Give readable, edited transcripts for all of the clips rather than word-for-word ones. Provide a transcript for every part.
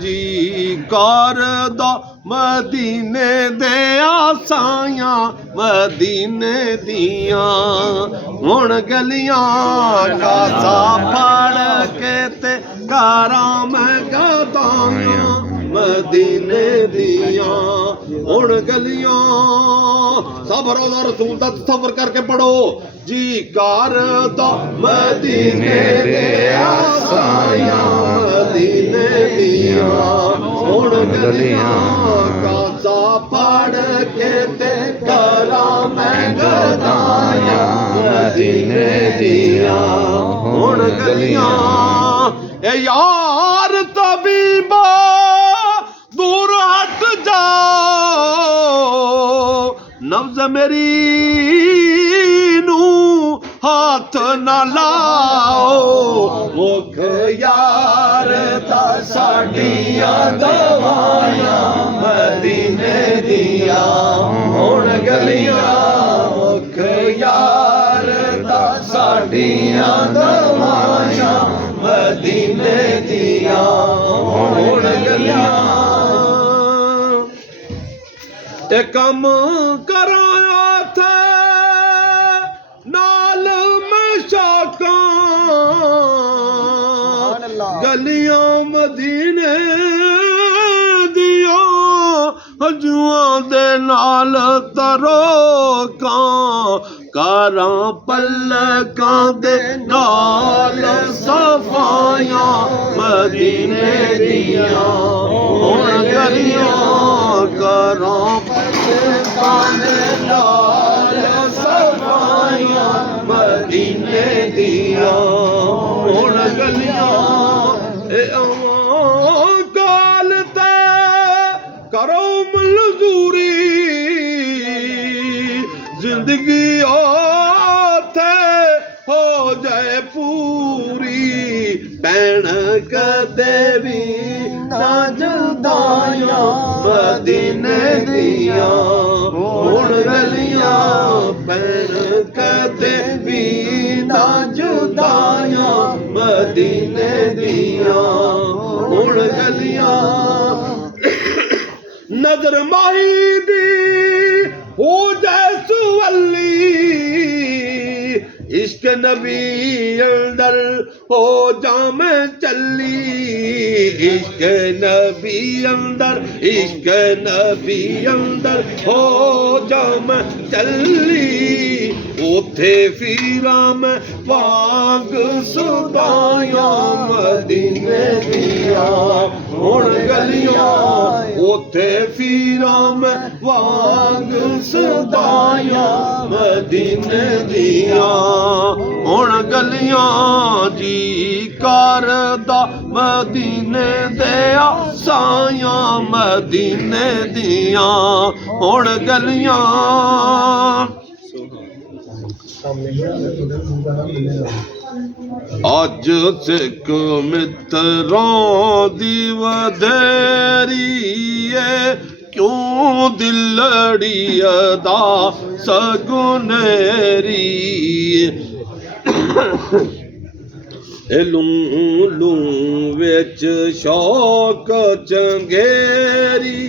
जी करदा मदीने दे आसायां मदीने दियां हुण गलियां कासा फड़ के ते कारां मैं गदायां मदीने दियां हुण गलियां। सबर दा रसूल दा सफर करके पढ़ो जी करदा मदीने दे आसायां मदीने दियां हुण गलियां कासा फड़ के ते करां मैं गदायां मदीने दियां हुण गलियां। ए यार तबीबा दूर हट जाओ नब्ज़ मेरी नू हाथ न लाओ मुख यार दा साडियां दवायां मदीने दियां हुण गलियां मुख यार दा साडियां दवायां मदीने दियां हुण गलियां। ते कम कराया थे नाल मशाकां गलियां मदीने दियां हजुआं दे नाल तरोकां कारां पलकां दे नाल सफायां मदीने दियां हुण गलियां कारां पलकां दे नाल सफायां मदीने दियां हुण गलियां। ए काल ते करो मंजूरी जिंदगी ओथे हो जाए पूरी भैण कदे भी ना जुदायां मदीने दियां हुण गलियां भैण कदे भी ना जुदायां मदीने दियां हुण गलियां। नजर माही दी हो जाए सुवली इश्क नबी अंदर हो जामे चली इश्क नबी अंदर इश्क नबी अंदर हो जामे चली उथे फिरा मैं वाग सुदायां मदीने दियां हुण गलियां उथे फिरा मैं वाग सुदायां मदीने दियां हुण गलियां जी करदा मदीने दे आसायां मदीने दियां हुण गलियां। अज सिख मित्रां दी वधेरी क्यों दिलड़ी अदा सगुनेरी लूं लूं विच शौक चंगेरी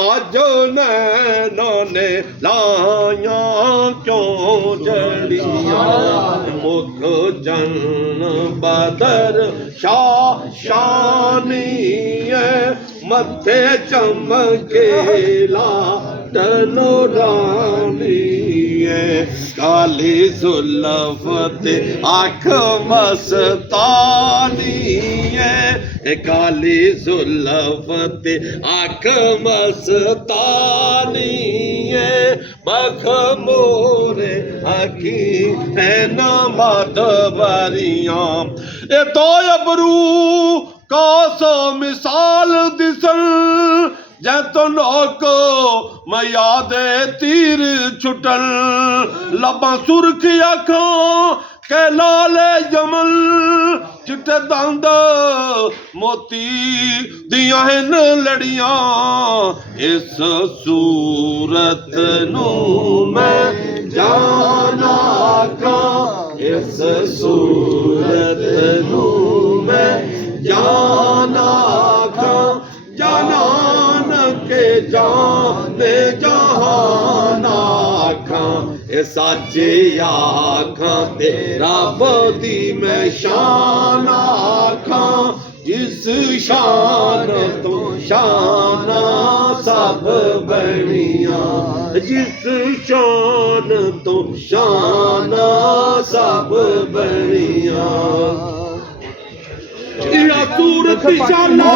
अज नैना ने लाया क्यों जड़ियां मुख जन बदर शानी मथे चमकेला तनोरानी काली जुल्फ ते आँख मस्तानी काली जुल्फ ते आँख मस्तानी बख मोरे आखी है ना मातबारियां ए तो अबरू कासो मिसाल दिसन जैतो नोक मैं यादे तीर छुटन लबा सुर्ख अखां के लाले जमल चिट्टे दंद मोती दियां हन लड़ियां इस सूरत नू मैं जाना खां इस सूरत नू मैं जाना दे जहान आखां ए साचे आखां ते रब दी मैं शान आखां जिस शान तो शाना सब बनिया जिस शान तो शाना सब बनिया सूरत शाना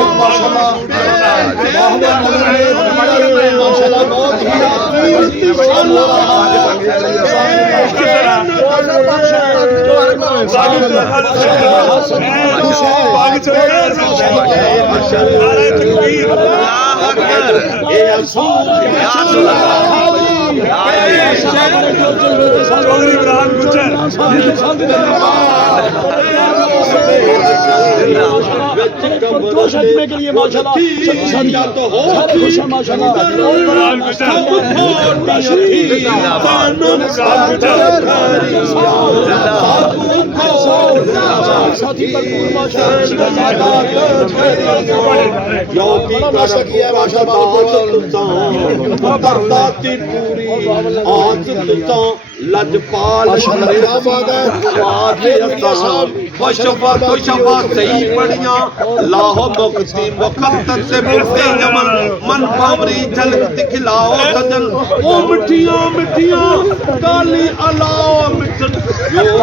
के लिए माशाल्लाह तो हो लजपाल सही पढ़िया लाहो मुक्ति मुकद्दर से मुक्ति जमन मन पावरी झलक दिखलाओ सजन ओ मिठिया मिठिया काली अलाओ मिठन जो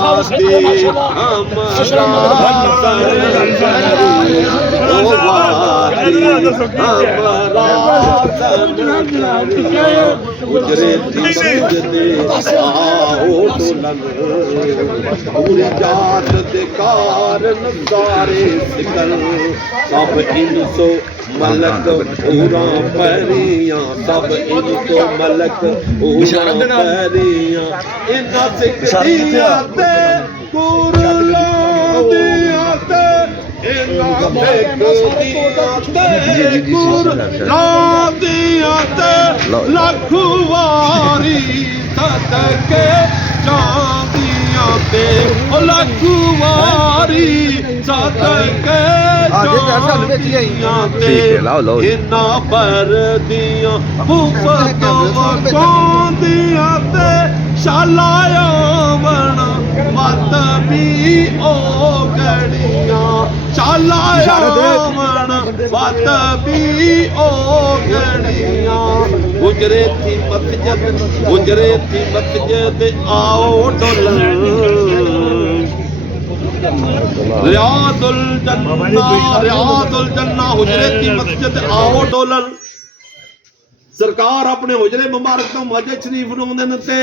वास्ते उजरे आओ टोलन पूरी जात दे कारण सारे सिकल सब इनसो मलक पूरा परियां सब इनसो मलक पूरा परियां इना सिकदिया ते कुरला दिया ते इना सिकदिया ते कुरला दिया ते लखवारी सदके चांदियां ते ओ लखवारी सदके चांदियां ते इना पर दियां मुफ्त चांदियां ते शालाया बन मत भी ओ गड़ियां शालाया बन मत भी ओ गड़ियां गुजरे थी मस्जिद आओ डोलन रियादुल जन्ना हुजरे की मस्जिद आओ डोलन सरकार अपने हुजरे मुबारक तो मस्जिद शरीफ नूं आउंदे ने ते